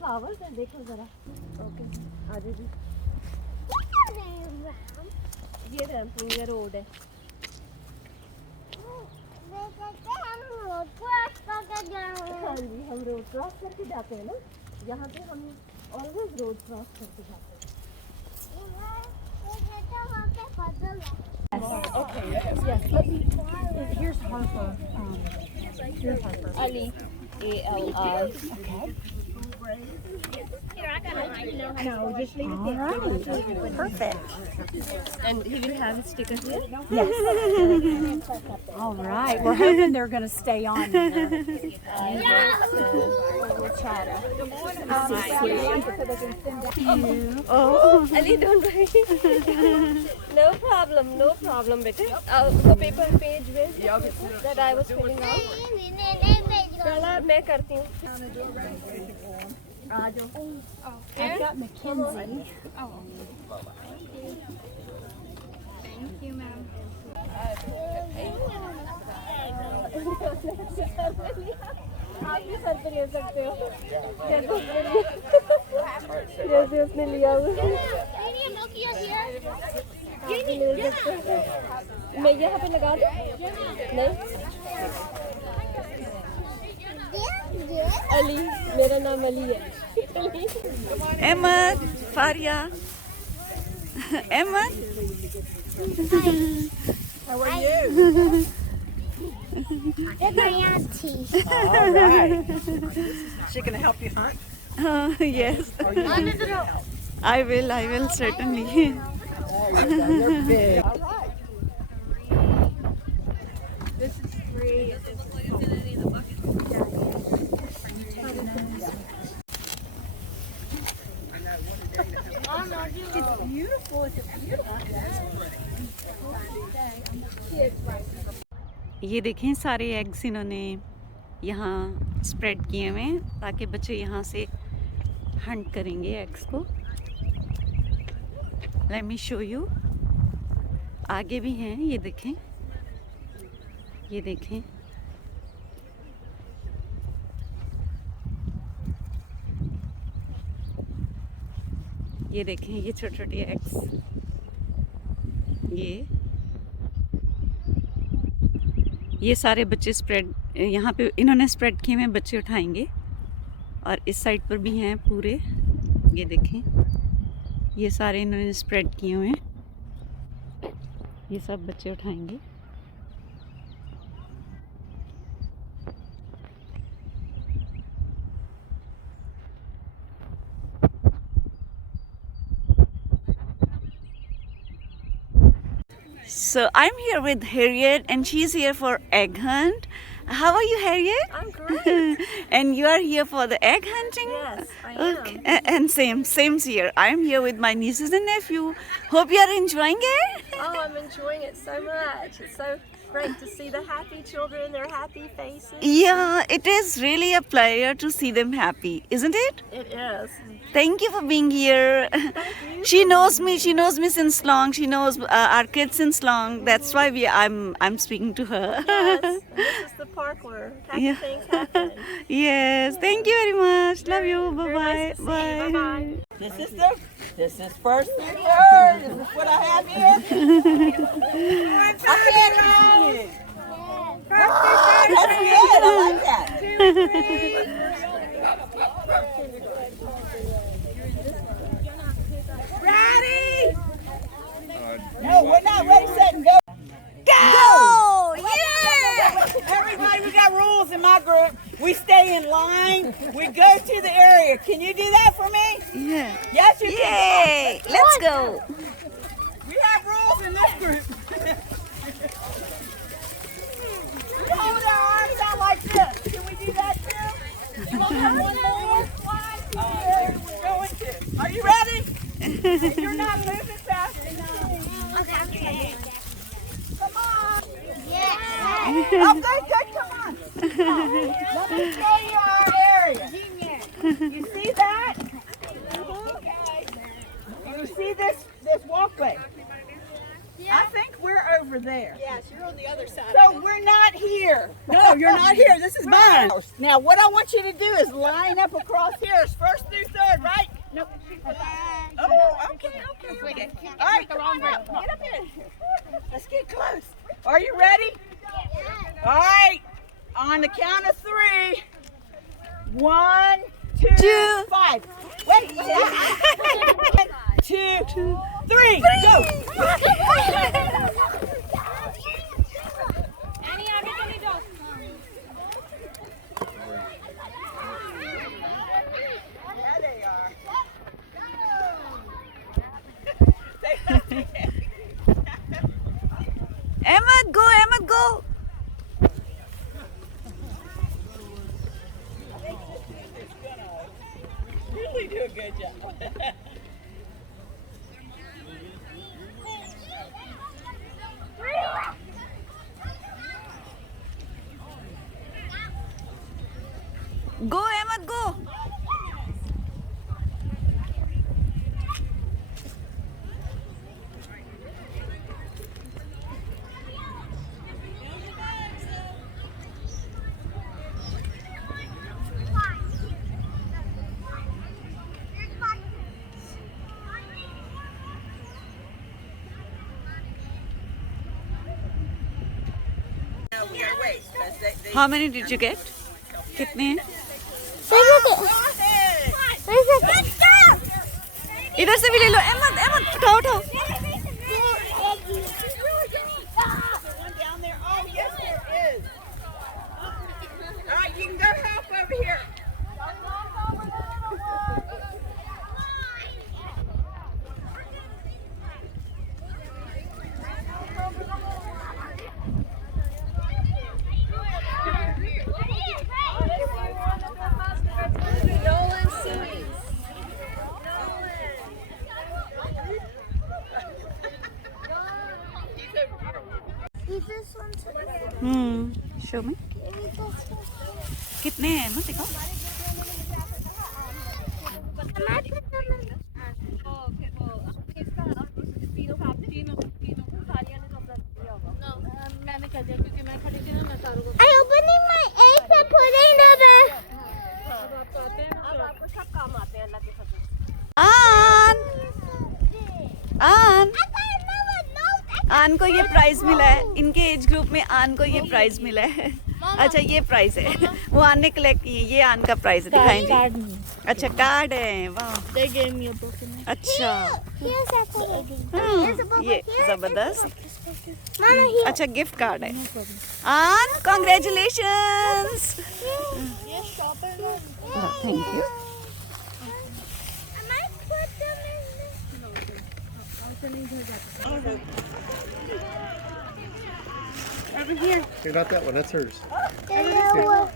flowers हैं, देखो जरा। ओके, आ जाओ जी। ये रैंप, ये रोड है। हाँ जी, हम रोड क्रॉस करके जाते हैं ना, यहाँ पे हम ऑलवेज रोड क्रॉस करके जाते हैं। Okay. Yes. Here's Harper. Here's Harper. Ali, A-L-I. Okay. Here, I got it. No, just leave it there. All right. Perfect. And he will have his sticker here. Yes. All right. We're hoping they're going to stay on here. We'll chat. Oh. Ali, don't worry. No problem, beta. The paper page with that I was filling out. चला मैं करती हूँ। आ जाओ। I've got Mackenzie. Thank you, ma'am. आप भी sir पे ले सकते हो। जैसे उसने लिया हुआ। मैं यहाँ पे लगा दूँ? नहीं? अली, मेरा नाम अली है। Ahmad, Faria. Ahmad. How are you? It's my auntie. All right. She gonna help you hunt? Yes. I will certainly. There you go. You're big. All right. This is free. ये देखें सारे एग्स इन्होंने यहाँ spread किए हुए हैं ताकि बच्चे यहाँ से हंट करेंगे एग्स को। Let me show you. आगे भी हैं, ये देखें, ये देखें। ये देखें, ये छोटे छोटे एग्स, ये सारे बच्चे स्प्रेड यहाँ पे इन्होंने स्प्रेड किए हुए बच्चे उठाएंगे। और इस साइड पर भी हैं पूरे, ये देखें, ये सारे इन्होंने स्प्रेड किए हुए हैं, ये सब बच्चे उठाएंगे। So I'm here with Harriet and she's here for egg hunt. How are you, Harriet? I'm great. And you are here for the egg hunting? Yes, I am. Okay. And same here. I'm here with my nieces and nephew. Hope you are enjoying it. Oh, I'm enjoying it so much. It's so great to see the happy children, their happy faces. Yeah, it is really a pleasure to see them happy, isn't it? It is. Thank you for being here. She knows me since long. She knows our kids since long. That's why I'm speaking to her. Yes, and this is the park where happy things happen. Yes, thank you very much. Love you. Bye Very nice to see you. Bye-bye. This is first thing third. Is this what I have here? I can't read it. That's good. I like that. Ready? No, we're not ready, set, and go. Go! Yeah! Everybody, we got rules in my group. We stay in line. We go to the area. Can you do that for me? Yeah. Yes, you Yay! Let's go. We have rules in this group. We hold our arms out like this. Can we do that too? You want to have one more? We're going to. Are you ready? You're not moving fast enough. Okay. Come on. Yeah. Oh, good. Come on. Let me show you our area. You see that? You see this walkway? I think we're over there. Yes, you're on the other side. So we're not here. No, you're not here. This is mine. Now, what I want you to do is line up across here. It's first through third, right? Nope. Oh, okay. All right, come on up. Get up here. Let's get close. Are you ready? All right. On the count of 3. 1, 2, 5. Wait. 1, 2, 3. Go. There they are. Ahmad, go, Ahmad, go. Really do a good job. Go, Ahmad, go. We gotta wait. How many did you get? कितने हैं? इधर से भी ले लो अहमद अहमद उठाओ उठाओ Down there. Oh, yes, there is. All right, you can go help over here. Leave this one to show में कितने हैं अहमद देखो I'm opening my eggs and putting them in. आन आन आन को ये प्राइज मिला है इनके एज ग्रुप में आन को ये प्राइज मिला है अच्छा ये प्राइज है वो आन ने कलेक्ट किए ये आन का प्राइज है दिखाएं जी अच्छा कार्ड है वाह They gave me a book. अच्छा Here's that book. ये जबरदस्त Mama, here. अच्छा गिफ्ट कार्ड है आन congratulations thank you I might put them in Hey, not that one. That's hers. the yellow.